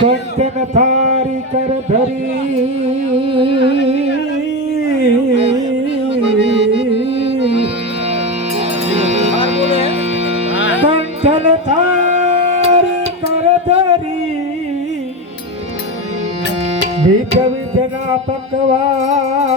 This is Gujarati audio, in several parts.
કંચન થારી કર ધરી કંચન થારી કર ધરી વિધ વિધના પકવા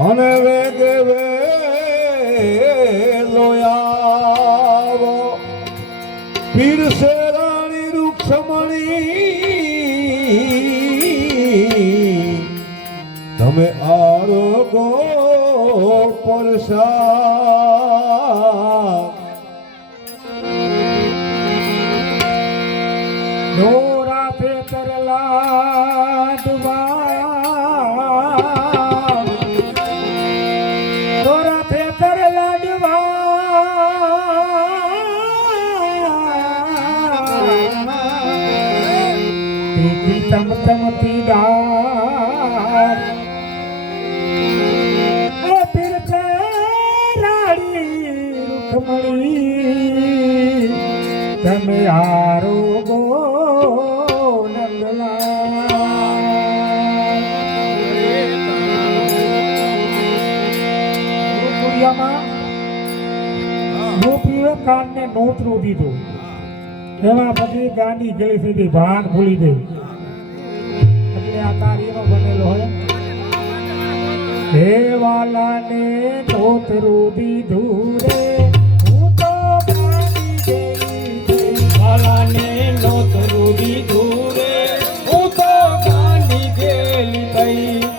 અને વેગે લોયાવો પીર સે રાણી રૂક્ષમણી તમે આરોગો પરસા નોરા પે કરલા દુવા તમ તમ તીદાર પીર સે રાણી રૂખમણી તમે આરોગો નંદલાલ ગોપીએ કાનને નોતરું દીધું એમાં પછી ગાંડી ગળી સીધી ભાન ભૂલી ગઈ એટલે આ તારીનો બનેલો હોય હે વાલાને નોતરું દીધું રે હું તો ગાંડી ગઈ વાલાને નોતરું દીધું રે હું તો ગાંડી ગેલી ગઈ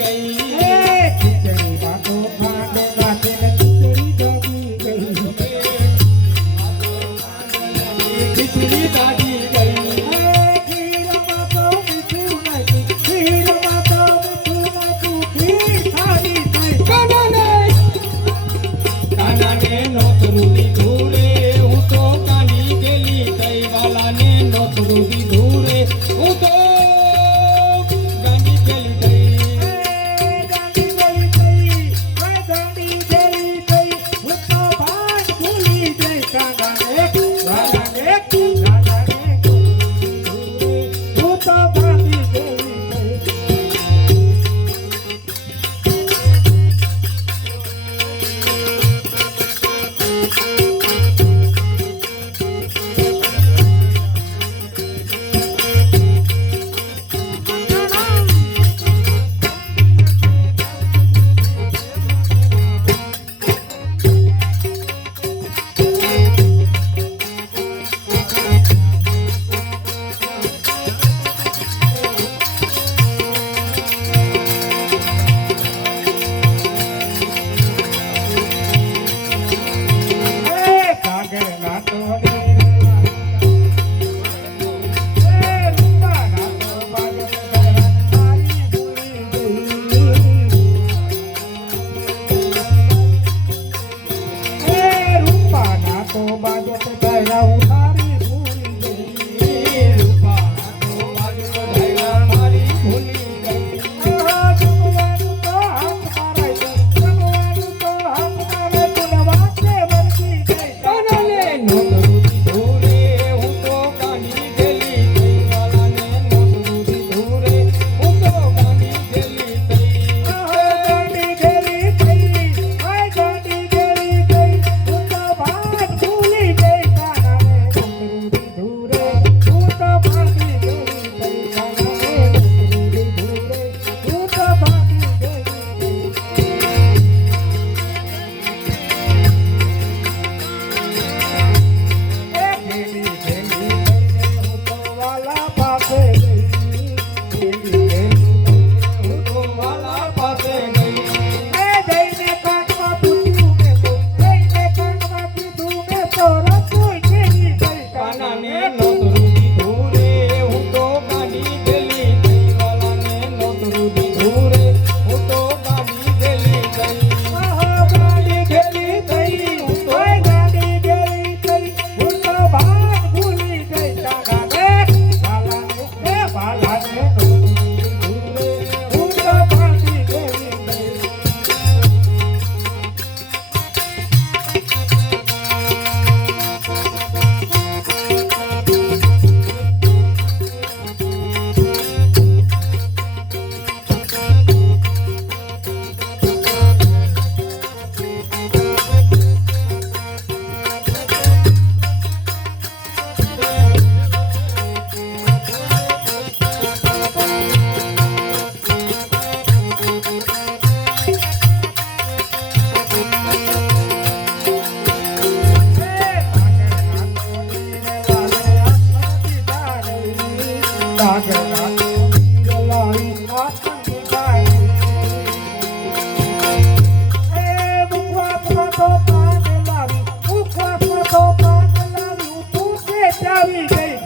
ગઈ ખીચડીમાં તો ખાંડ નાખીને ખીચડી દાબી ગઈ. ખીચડી દાજી ગઈ ખીરમાં તો મીઠું નાખ્યું, ખીરમાં તો મીઠું નાખ્યું, ખીર ખારી થઈ. કાનાને નોતરું દીધું રે હું તો કાની ગેલી તઈ વાલાને નોતરું દીધું રે હું તો ગાંડી ગેલી તઈ ગાંડી ગઈ ગઈ, ગાંડી ગઈ ગઈ, હું તો ભાન ભૂલી ગઈ.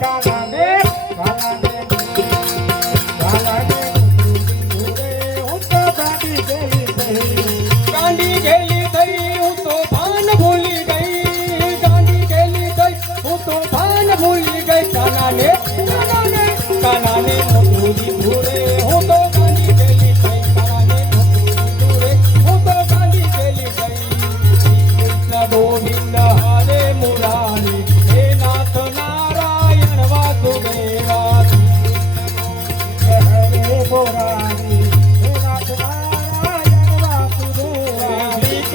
કાનાને વાલાને હું તો ભાંગી ગઈ ગઈ. ગાંડી ગેલી તઈ હું તો ભાન ભૂલી ગઈ ગાંડી ગેલી તઈ હું તો ભાન ભૂલી ગઈ કાનાને નોતરું દીધું રે હું તો ગાંડી ગેલી તઈ કાનાને નોતરું દીધું રે હું તો ગાંડી ગેલી તઈ કૃષ્ણ ગોવિંદ હરે મુરારી હે નાથ નારાયણ વાસુદેવા હરે મુરારી હે નાથ નારાયણ વાસુદેવા.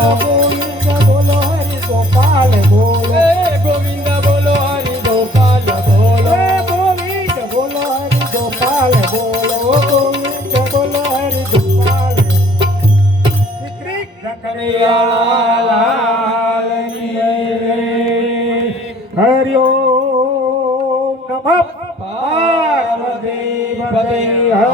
ગોવિંદ બોલો હરિ ગોપાલ બોલો એ ગોવિંદ બોલો હરિ ગોપાલ બોલો હે ગોવિંદ બોલો હરિ ગોપાલ બોલો ગોવિંદ બોલો હરિ ગોપાલ શ્રી કનૈયા લાલ કી જય. હરિ ઓમ નમઃ પાર્વતી પતે હર